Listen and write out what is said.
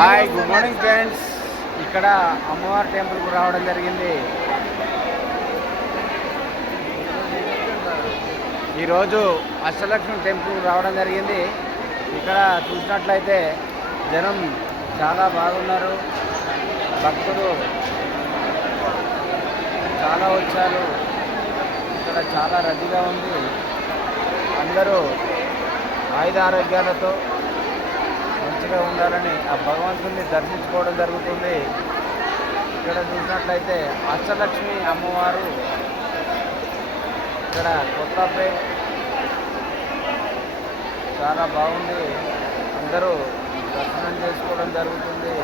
Hi good morning friends. ఇక్కడ అమ్మవారి టెంపుల్కు రావడం జరిగింది. ఈరోజు అష్టలక్ష్మి టెంపుల్కి రావడం జరిగింది. ఇక్కడ చూసినట్లయితే జనం చాలా బాగున్నారు. భక్తులు చాలా వచ్చారు. ఇక్కడ చాలా రద్దీగా ఉంది. అందరూ ఆయుధ ఆరోగ్యాలతో మంచిగా ఉండాలని ఆ భగవంతుని దర్శించుకోవడం జరుగుతుంది. ఇక్కడ చూసినట్లయితే అష్టలక్ష్మి అమ్మవారు ఇక్కడ కొత్తపేట చాలా బాగుంది. అందరూ దర్శనం చేసుకోవడం జరుగుతుంది.